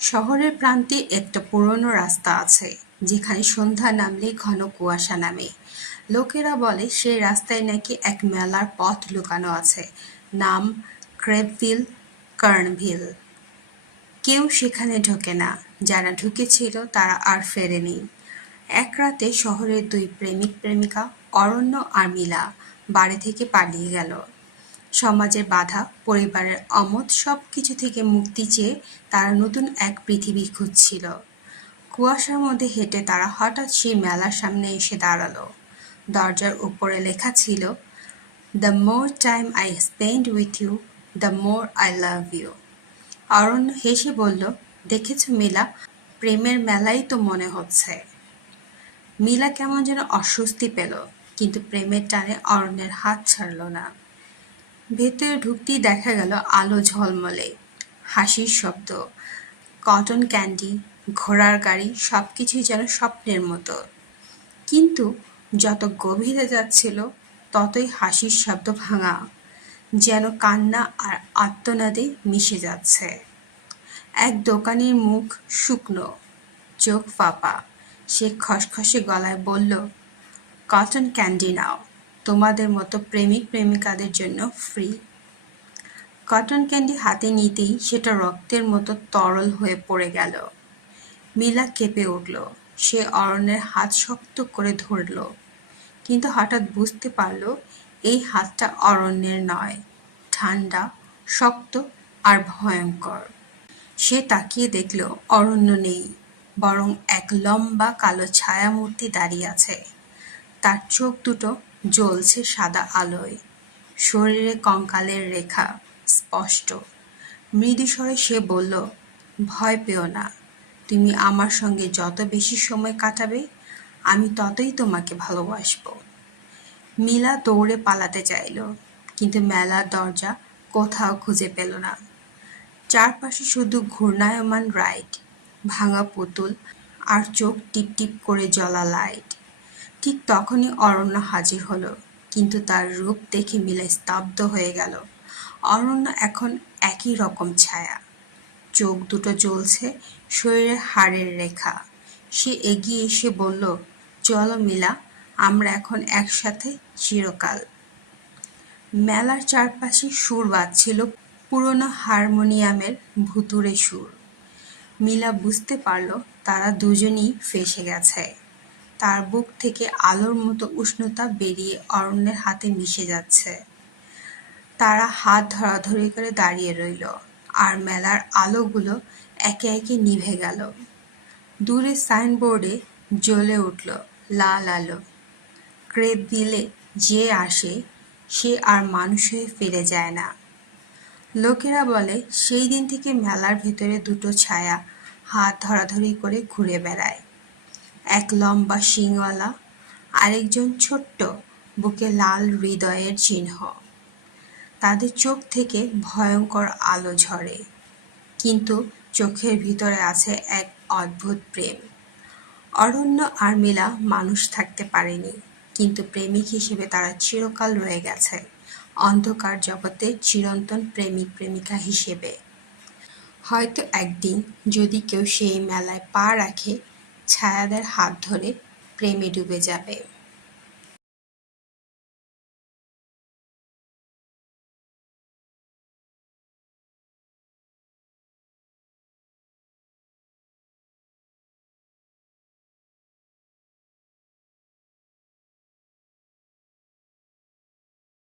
শহরের প্রান্তে একটা পুরনো রাস্তা আছে, যেখানে সন্ধ্যা নামলেই ঘন কুয়াশা নামে। লোকেরা বলে সেই রাস্তায় নাকি এক মেলার পথ লুকানো আছে, নাম ক্রেপভিল কার্নভিল। কেউ সেখানে ঢোকে না, যারা ঢুকেছিল তারা আর ফেরেনি। এক রাতে শহরের দুই প্রেমিক প্রেমিকা অরণ্য আর মিলা, বাড়ি থেকে পালিয়ে গেল। সমাজের বাধা, পরিবারের অমত সব কিছু থেকে মুক্তি চেয়ে তারা নতুন এক পৃথিবী খুঁজছিল। কুয়াশার মধ্যে হেঁটে তারা হঠাৎ সেই মেলার সামনে এসে দাঁড়াল। দরজার উপরে লেখা ছিল the more time I spend with you the more I love you Aranya হেসে বলল, দেখেছ মিলা, প্রেমের মেলাই তো মনে হচ্ছে। মিলা কেমন যেন অস্বস্তি পেল, কিন্তু প্রেমের টানে অরণ্যের হাত ছাড়ল না। ভেতরে ঢুকতেই দেখা গেল আলো ঝলমলে। হাসির শব্দ কটন ক্যান্ডি ঘোড়ার গাড়ি সব কিছুই যেন স্বপ্নের মতো। কিন্তু যত গভীরে যাচ্ছিল, ততই হাসির শব্দ ভাঙা, যেন কান্না আর আত্মনাদে মিশে যাচ্ছে। এক দোকানের মুখ শুকনো, চোখ ফাঁপা। সে খসখসে গলায় বলল কটন ক্যান্ডি নাও। তোমাদের মতো প্রেমিক প্রেমিকাদের জন্য ফ্রি কটন ক্যান্ডি হাতে নিতেই সেটা রক্তের মতো তরল হয়ে পড়ে গেল। মিলা কেঁপে উঠল। সে অরণ্যের হাত শক্ত করে ধরল। কিন্তু হঠাৎ বুঝতে পারল, এই হাতটা অরণ্যের নয়, ঠান্ডা, শক্ত আর ভয়ঙ্কর। সে তাকিয়ে দেখল, অরণ্য নেই, বরং এক লম্বা কালো ছায়ামূর্তি দাঁড়িয়ে আছে। তার চোখ দুটো জ্বলছে সাদা আলোয়। শরীরে কঙ্কালের রেখা স্পষ্ট। মৃদুস্বরে সে বলল, ভয় পেও না। তুমি আমার সঙ্গে যত বেশি সময় কাটাবে, আমি ততই তোমাকে ভালোবাসব। মিলা দৌড়ে পালাতে চাইল, কিন্তু মেলার দরজা কোথাও খুঁজে পেল না। চারপাশে শুধু ঘূর্ণায়মান রাইড ভাঙা পুতুল আর চোখ টিপ টিপ করে জ্বলা লাইট। ঠিক তখনই অরণ্য হাজির হলো, কিন্তু তার রূপ দেখে মিলে স্তব্ধ হয়ে গেল। অরণ্য এখন একই রকম ছায়া। চোখ দুটো জ্বলছে, শরীরে হাড়ের রেখা। সে এগিয়ে এসে বলল, চলো মিলা, আমরা এখন একসাথে চিরকাল। মেলার চারপাশে সুর বাজছিল পুরনো হারমোনিয়ামের ভুতুরে সুর। মিলা বুঝতে পারল, তারা দুজনই ফেসে গেছে। তার বুক থেকে আলোর মতো উষ্ণতা বেরিয়ে অরণ্যের হাতে মিশে যাচ্ছে। তারা হাত ধরাধরি করে দাঁড়িয়ে রইল, আর মেলার আলোগুলো একে একে নিভে গেল। দূরে সাইনবোর্ডে জ্বলে উঠল, লাল আলো। ক্রেপ দিলে যে আসে, সে আর মানুষ হয়ে ফিরে যায় না। লোকেরা বলে, সেই দিন থেকে মেলার ভেতরে দুটো ছায়া হাত ধরাধরি করে ঘুরে বেড়ায়। এক লম্বা শিংওয়ালা, আরেকজন ছোট্ট, বুকে লাল হৃদয়ের চিহ্ন। তাদের চোখ থেকে ভয়ঙ্কর আলো ঝরে, কিন্তু চোখের ভিতরে আছে এক অদ্ভুত প্রেম। অরণ্য আর মিলা মানুষ থাকতে পারেনি, কিন্তু প্রেমিক হিসেবে তারা চিরকাল রয়ে গেছে, অন্ধকার জগতে চিরন্তন প্রেমিক প্রেমিকা হিসেবে। হয়তো একদিন যদি কেউ সেই মেলায় পা রাখে ছায়াদের হাত ধরে প্রেমে ডুবে যাবে।